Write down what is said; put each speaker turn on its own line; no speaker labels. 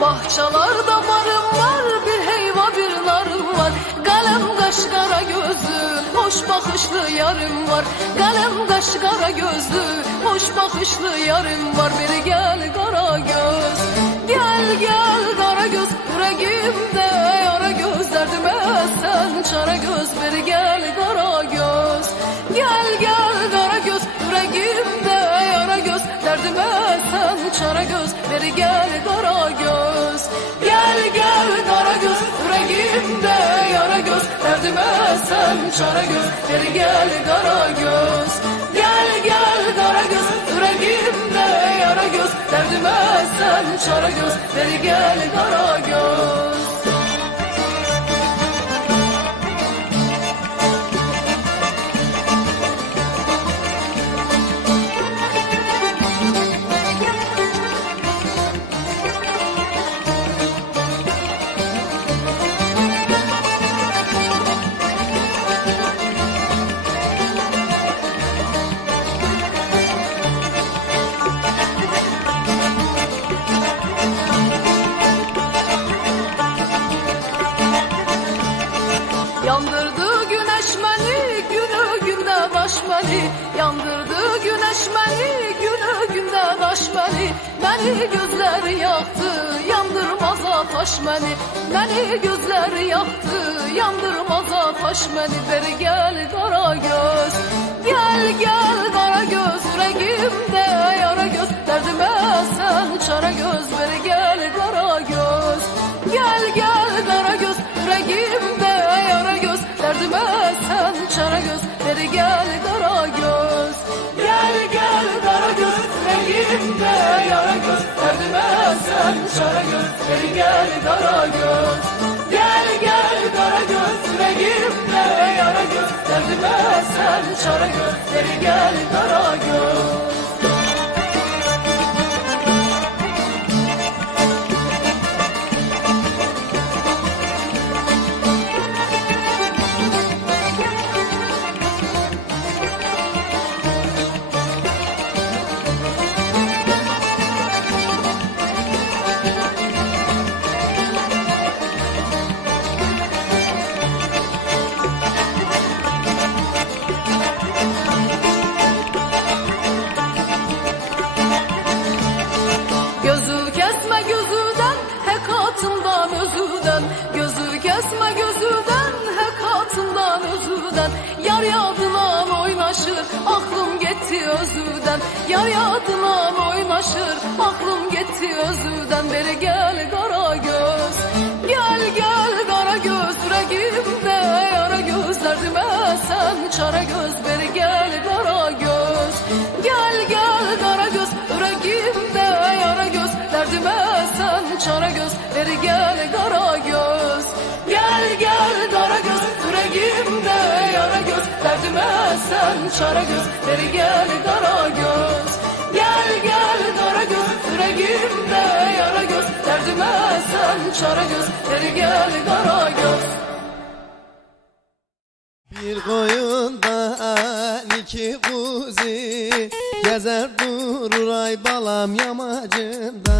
Bahçelerde barım var bir heyva bir narım var. Kalem kaş kara gözlü hoş bakışlı yarım var. Kalem kaş kara gözlü hoş bakışlı yarım var. Bir gel kara göz Gel gel kara göz. Yüreğimde yara göz Derdime sen çare göz. Bir Derdime sen çare göz Beri gel kara göz. Gel gel kara göz yüreğimde yara göz. Derdime sen çare göz Beri gel kara göz beni Yandırdı güneş beni günü günde baş beni. Beni gözler yaktı yandırmaz ataş beni. Beni gözler yaktı yandırmaz ataş beni. Beri gel kara göz Gel gel kara göz. Yüreğimde Derdime sen çare göz gel kara göz. Gel gel kara göz yüreğimde yara göz. Derdime sen çare göz gel kara göz özüden Yar yadına oynaşır aklım gitti özüden Yar yadına oynaşır aklım gitti özüden Beri gel kara göz Gel gel kara göz. Yüreğimde yara göz Derdime sen çare göz. Beri gel kara göz Gel gel kara göz. Yüreğimde yara göz Derdime sen çare göz. Beri gel kara göz Gel gel Derdime sen çare göz. Beri gel kara göz. Gel gel kara göz. Yüreğimde yara göz. Derdime sen çare göz. Beri gel kara göz.
Bir koyundan iki kuzi Gezer durur ay balam yamacında